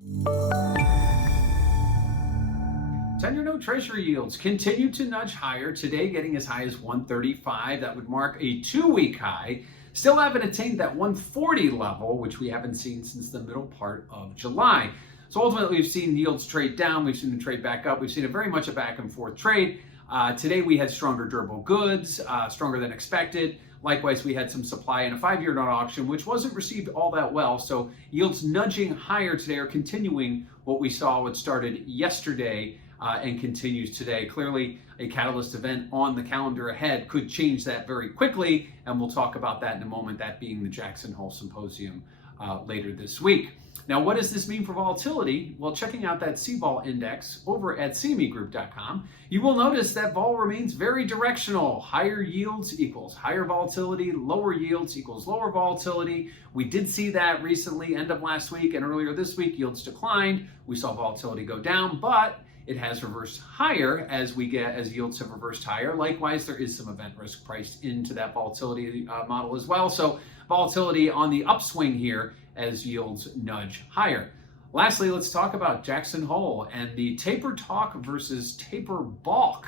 10-year note treasury yields continue to nudge higher, today getting as high as 135. That would mark a 2-week high. Still haven't attained that 140 level, which we haven't seen since the middle part of July. So ultimately, we've seen yields trade down. We've seen them trade back up. We've seen very much a back and forth trade. Today, we had stronger durable goods, stronger than expected. Likewise, we had some supply in a 5-year note auction, which wasn't received all that well. So yields nudging higher today are continuing what we saw, what started yesterday and continues today. Clearly, a catalyst event on the calendar ahead could change that very quickly, and we'll talk about that in a moment, that being the Jackson Hole Symposium later this week. Now, what does this mean for volatility? Well, checking out that CVol index over at cmegroup.com, you will notice that vol remains very directional. Higher yields equals higher volatility, lower yields equals lower volatility. We did see that recently, end of last week and earlier this week, yields declined. We saw volatility go down, but it has reversed higher as yields have reversed higher. Likewise, there is some event risk priced into that volatility model as well. So volatility on the upswing here as yields nudge higher. Lastly, let's talk about Jackson Hole and the taper talk versus taper balk.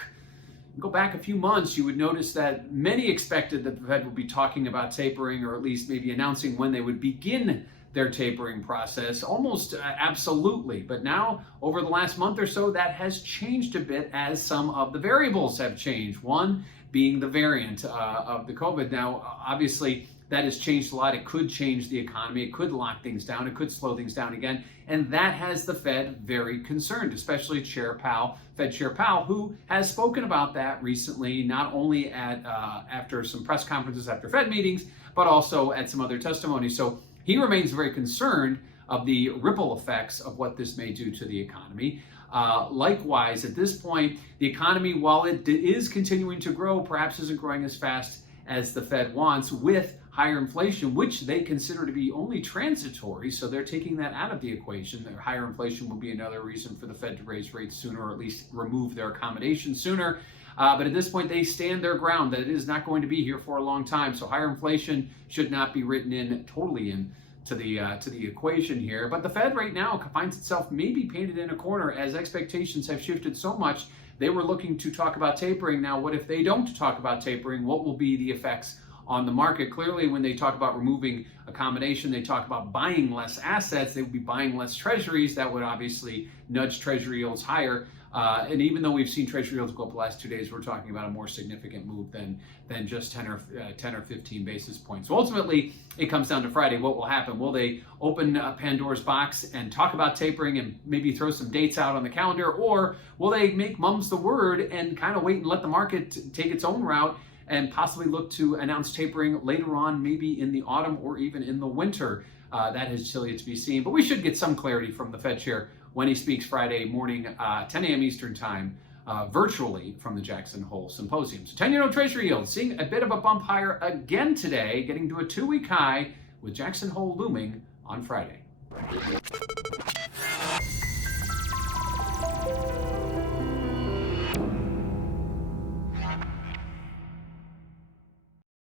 Go back a few months, you would notice that many expected that the Fed would be talking about tapering, or at least maybe announcing when they would begin their tapering process, almost absolutely. But now, over the last month or so, that has changed a bit as some of the variables have changed. One being the variant of the COVID. Now, obviously, that has changed a lot. It could change the economy. It could lock things down. It could slow things down again. And that has the Fed very concerned, especially Fed Chair Powell, who has spoken about that recently, not only after some press conferences after Fed meetings, but also at some other testimonies. So he remains very concerned of the ripple effects of what this may do to the economy. Likewise, at this point, the economy, while it is continuing to grow, perhaps isn't growing as fast as the Fed wants, with higher inflation, which they consider to be only transitory. So they're taking that out of the equation. Their higher inflation will be another reason for the Fed to raise rates sooner, or at least remove their accommodation sooner. But at this point, they stand their ground that it is not going to be here for a long time. So higher inflation should not be written in totally into the equation here. But the Fed right now finds itself maybe painted in a corner as expectations have shifted so much. They were looking to talk about tapering. Now, what if they don't talk about tapering? What will be the effects on the market? Clearly, when they talk about removing accommodation, they talk about buying less assets. They would be buying less treasuries. That would obviously nudge treasury yields higher. And even though we've seen treasury yields go up the last 2 days, we're talking about a more significant move than just 10 or 15 basis points. So ultimately, it comes down to Friday. What will happen? Will they open Pandora's box and talk about tapering and maybe throw some dates out on the calendar? Or will they make mum's the word and kind of wait and let the market take its own route and possibly look to announce tapering later on, maybe in the autumn or even in the winter? That is still yet to be seen. But we should get some clarity from the Fed chair when he speaks Friday morning, 10 a.m. Eastern time, virtually from the Jackson Hole Symposium. So 10-year note treasury yields seeing a bit of a bump higher again today, getting to a 2-week high with Jackson Hole looming on Friday.